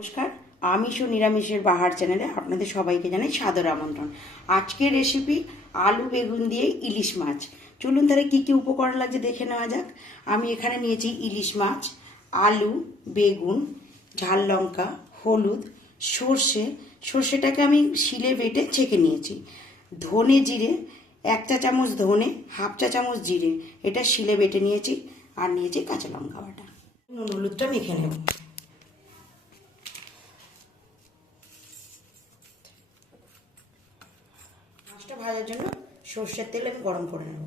নমস্কার, আমিষ ও নিরামিষের বাহার চ্যানেলে আপনাদের সবাইকে জানাই সাদর আমন্ত্রণ। আজকের রেসিপি আলু বেগুন দিয়ে ইলিশ মাছ। চলুন তাহলে কী কী উপকরণ লাগছে দেখে নেওয়া যাক। আমি এখানে নিয়েছি ইলিশ মাছ, আলু, বেগুন, ঝাল লঙ্কা, হলুদ, সর্ষেটাকে আমি শিলে বেটে ছেঁকে নিয়েছি, ধনে জিরে, 1 চা চামচ ধনে, 1/2 চা চামচ জিরে, এটা শিলে বেটে নিয়েছি, আর নিয়েছি কাঁচা লঙ্কা বাটা। নুন হলুদটা মেখে নেব। মাছটা ভাজার জন্য সর্ষের তেল আমি গরম করে নেব।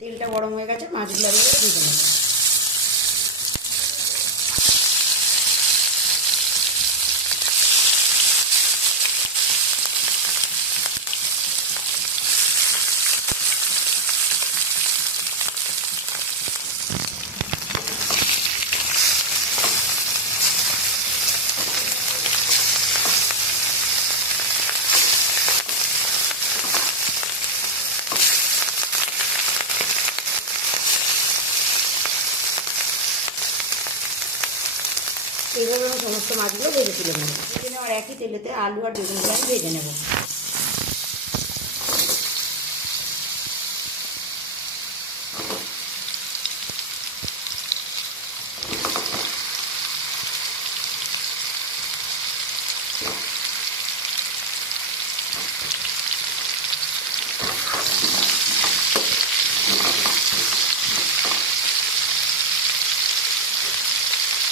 তেলটা গরম হয়ে গেছে, মাছগুলো আমি ভেজে নেব। এইভাবে আমি সমস্ত মাছগুলো ভেজে তুলে নেব। ভেজে নেওয়ার একই তেলেতে আলু আর বেগুনগুলো আমি ভেজে নেব।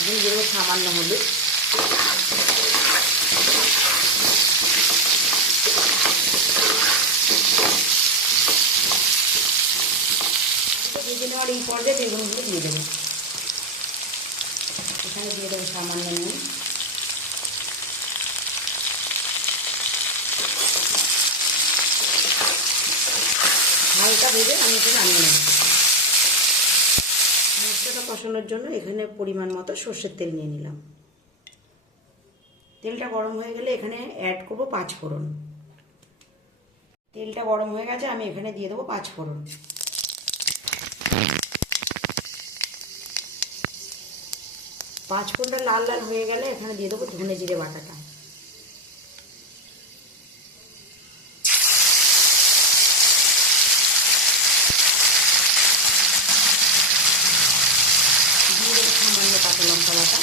এখন দেব সামান্য হলুদ, ভেজে নেওয়ার এই পর্যায়ে বেগুনগুলো দিয়ে দেবো। এখানে দিয়ে দেবো সামান্য নুন, হালকা ভেজে আমি এটা নামিয়ে নেব। মশলাটা কষানোর জন্য এখানে পরিমাণ মতো সর্ষের তেল নিয়ে নিলাম। তেলটা গরম হয়ে গেলে এখানে অ্যাড করবো 5 ফোড়ন। তেলটা গরম হয়ে গেছে, আমি এখানে দিয়ে দেবো 5 ফোড়ন। 5 ফোড়নটা লাল লাল হয়ে গেলে এখানে দিয়ে দেবো ধনে জিরে বাটাটা। দিয়ে দেবো সামান্য কাঁচা লঙ্কা বাটা।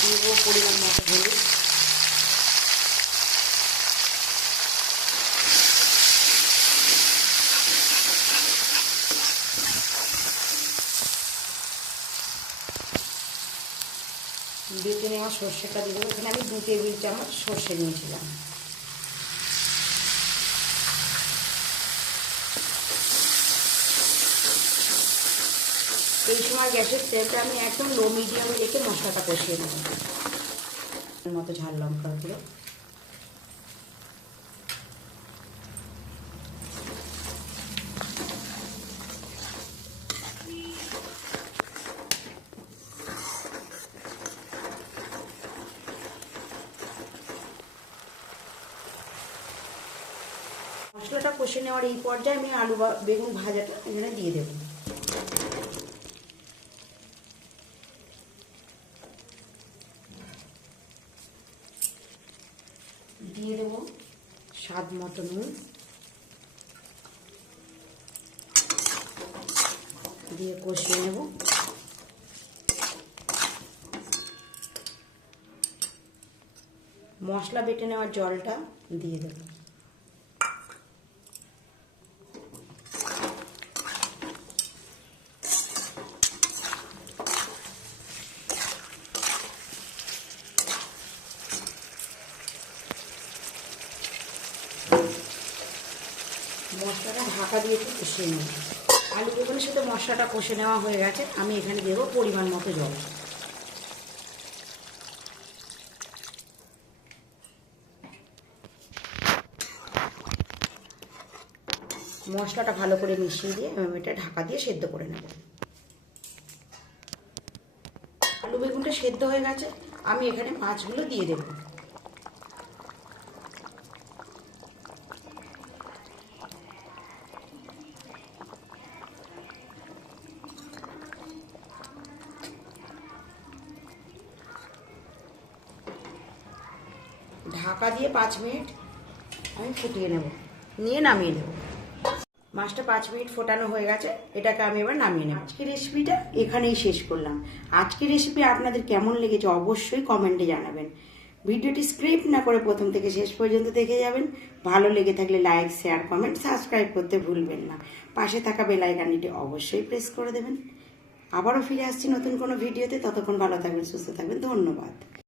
দিয়ে দেবো পরিমাণ মতো হলুদ। বেটে নেওয়া সর্ষেটা দিয়ে দেবো। এখানে আমি 2 টেবিল চামচ সর্ষে নিয়েছিলাম। এই সময় গ্যাসের ফ্লেমটা আমি একদম লো মিডিয়ামে রেখে মশলাটা কষিয়ে নেব। মতো ঝাল লঙ্কা গুঁড়ো, মশলাটা কষে নেওয়ার এই পর্যায়ে আমি আলু বা বেগুন ভাজাটা এখানে দিয়ে দেব। দিয়ে দেব স্বাদ মতো নুন, দিয়ে কষিয়ে নেব। মশলা বেটে নেওয়ার জলটা দিয়ে দেব। মশলাটা ঢাকা দিয়ে একটু কষিয়ে নেব। আলু বেগুনের সাথে মশলাটা কষে নেওয়া হয়ে গেছে, আমি এখানে দেব পরিমাণ মতো জল। মশলাটা ভালো করে মিশিয়ে দিয়ে আমি এটা ঢাকা দিয়ে সেদ্ধ করে নেব। আলু বেগুনটা সেদ্ধ হয়ে গেছে, আমি এখানে মাছগুলো দিয়ে দেব। ঢাকা দিয়ে 5 মিনিট আমি ফুটিয়ে নেব, নিয়ে নামিয়ে নেব। মাছটা 5 মিনিট ফোটানো হয়ে গেছে, এটাকে আমি এবার নামিয়ে নেব। আজকের রেসিপিটা এখানেই শেষ করলাম। আজকের রেসিপি আপনাদের কেমন লেগেছে অবশ্যই কমেন্টে জানাবেন। ভিডিওটি স্ক্রিপ্ট না করে প্রথম থেকে শেষ পর্যন্ত দেখে যাবেন। ভালো লেগে থাকলে লাইক, শেয়ার, কমেন্ট, সাবস্ক্রাইব করতে ভুলবেন না। পাশে থাকা বেল আইকনটি অবশ্যই প্রেস করে দেবেন। আবারও ফিরে আসছি নতুন কোনো ভিডিওতে। ততক্ষণ ভালো থাকবেন, সুস্থ থাকবেন। ধন্যবাদ।